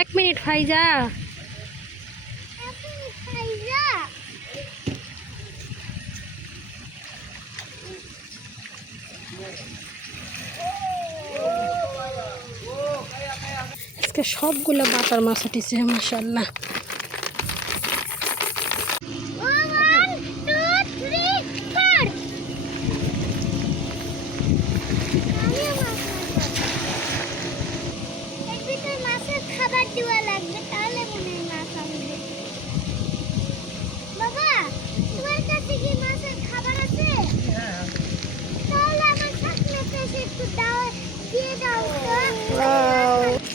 এক মিনিট ফাইজা, আজকে সবগুলো বাটার মাছ উঠেছে মাশাআল্লাহ।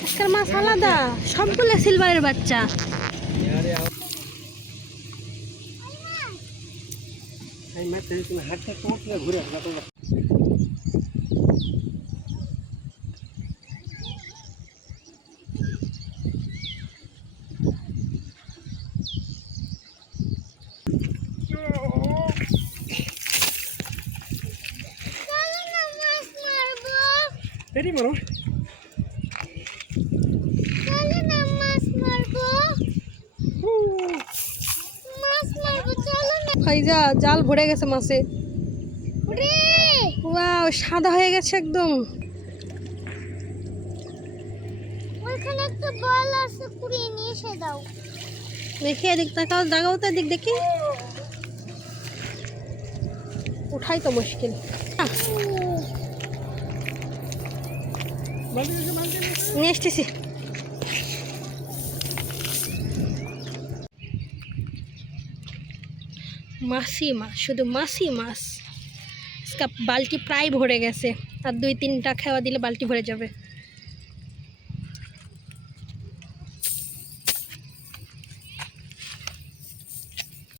আজকের মাছ আলাদা, সবগুলো সিলভারের বাচ্চা। ফাইজা জাল ভরে গেছে মাছে। ওয়াও, সাদা হয়ে গেছে একদম। ওখানে একটা বল আছে, কুড়িয়ে নিয়ে এসে দাও। দেখি এদিক তাকাও, জাগাও তো এদিক দেখি। উঠাই তো মুশকিল। নিয়ে এসতেছি। মাছি মাছ, শুধু মাছি মাছ। বালতি প্রায় ভরে গেছে, আর 2-3টা খাওয়া দিলে বালতি ভরে যাবে।